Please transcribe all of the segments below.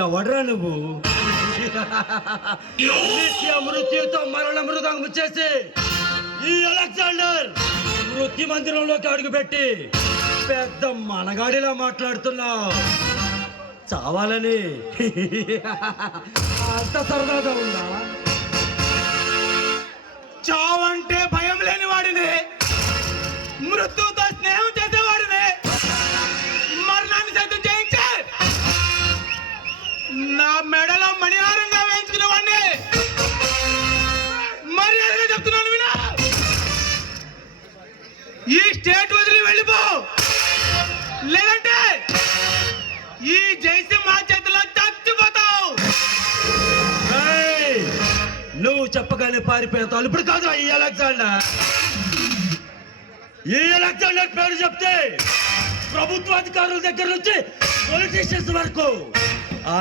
ఎవడ్రా నువ్వు? మృత్యుతో మరణ మృదంగం చేసి ఈ అలెగ్జాండర్ మృత్యు మందిరంలోకి అడుగుపెట్టి పెద్ద మనగాడిలా మాట్లాడుతున్నావు. చావాలని అంత సరదాగా ఉందా? చావంటే భయం లేని వాడిని, మృత్యుతో స్నేహం చేసేవాడిని, మరణాన్ని సైతం జయించే నా మెడలో మణిహారంగా వేయించుకునే వాడిని మర్యాదగా చెప్తున్నాను వినా. ఈ స్టేట్ వదిలి వెళ్ళిపో, లేదంటే ఈ జయసింహ చేతిలో చచ్చిపోతావు. నువ్వు చెప్పగానే పారిపోతావు. ఇప్పుడు కాదు ఈ అలెగ్జాండర్. ఈ అలెగ్జాండర్ పేరు చెప్తే ప్రభుత్వ అధికారుల దగ్గర నుంచి పొలిటీషియన్స్ వరకు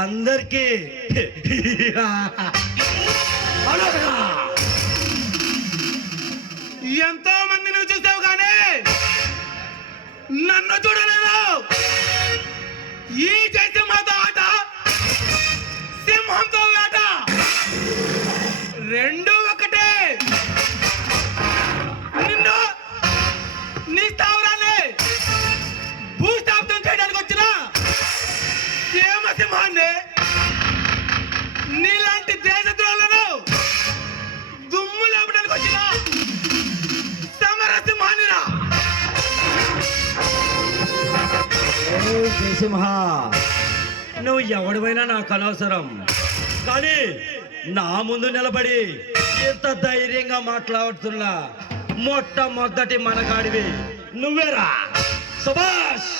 అందరికీ ఎంతో మంది నువ్వు చూసావు కానీ నన్ను చూడలేదు. ఈ జయసింహతో ఆట, సింహంతో ఆట రెండు ఒకటే. నిన్ను నీ స్థావరాన్ని భూస్థాపితం చేయడానికి వచ్చిన సింహాన్ని, నీలాంటి దేశద్రోహులను దుమ్ము లేపడానికి వచ్చిన సమరసింహానిరా. జయసింహ, నువ్వు ఎవడివైనా నాకు అనవసరం, కానీ నా ముందు నిలబడి ఎంత ధైర్యంగా మాట్లాడుతున్నా మొట్టమొదటి మనగాడివి నువ్వేరా. సుభాష్,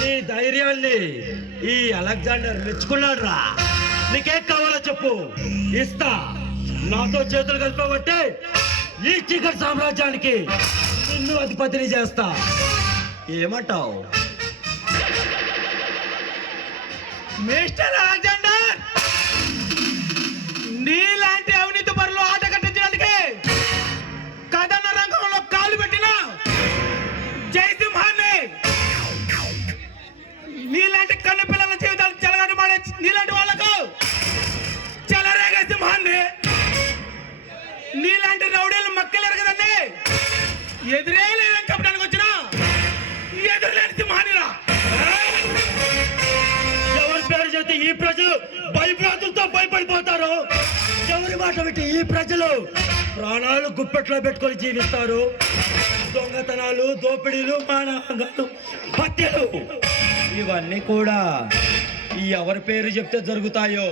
నీ ధైర్యాన్ని ఈ అలెగ్జాండర్ మెచ్చుకున్నాడు రా. నీకేం కావాలో చెప్పు, ఇస్తా. నాతో చేతులు కలిపబట్టే ఈ చీకటి సామ్రాజ్యానికి నిన్ను అధిపతిని చేస్తా. ఏమంటావు? మిస్టర్ అలెగ్జాండర్, నీలాంటి అవినీతి పరులు ఆట కట్టించడానికి కథన రంగంలో కాలు పెట్టిన జయసింహాన్ని, నీలాంటి కన్ను పిల్లల జీవితాలు చెలగటమాడే నీలాంటి వాళ్లకు చెలరేగే సింహాన్ని, నీలాంటి రౌడీలు మక్కలేరు కదండి, ఎదురే లేదని చెప్పడానికి వచ్చిన ఎదురులేని సింహానిరా. ఎవరి పేరు చెప్తే ఈ ప్రజలు భయభ్రాంతులతో భయపడిపోతారు. ఎవరి మాట పెట్టి ఈ ప్రజలు ప్రాణాలు గుప్పెట్లో పెట్టుకొని జీవిస్తారు. దొంగతనాలు, దోపిడీలు, మానవంగాలు, హత్యలు ఇవన్నీ కూడా ఎవరి పేరు చెప్తే జరుగుతాయో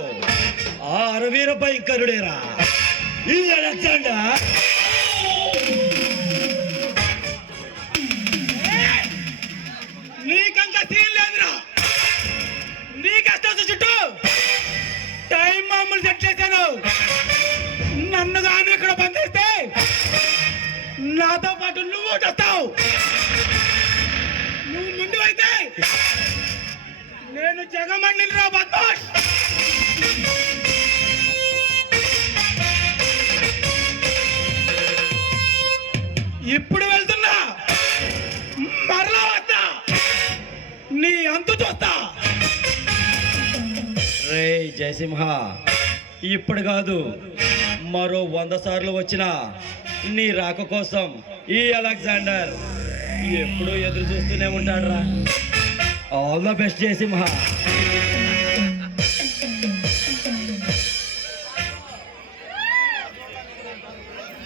ఆ అరవీర భయంకరుడేరా ఈ అలెగ్జాండర్. నీకంత సీన్ లేదురా. నీకష్టం చుట్టూ టైం మామూలు సెట్ చేశాను. నన్ను కానీ ఇక్కడ బంధిస్తే నాతో పాటు నువ్వు వస్తావు. నువ్వు ముందు అయితే నేను జగమండిని రా బద్మాష్. ఇప్పుడు వెళ్తున్నా, మరలా వస్తా, నీ అంతు చూస్తా. రే జయసింహ, ఇప్పుడు కాదు మరో 100 సార్లు వచ్చినా నీ రాక కోసం ఈ అలెగ్జాండర్ ఎప్పుడూ ఎదురు చూస్తూనే ఉంటాడు రా. All the best Jayasimha.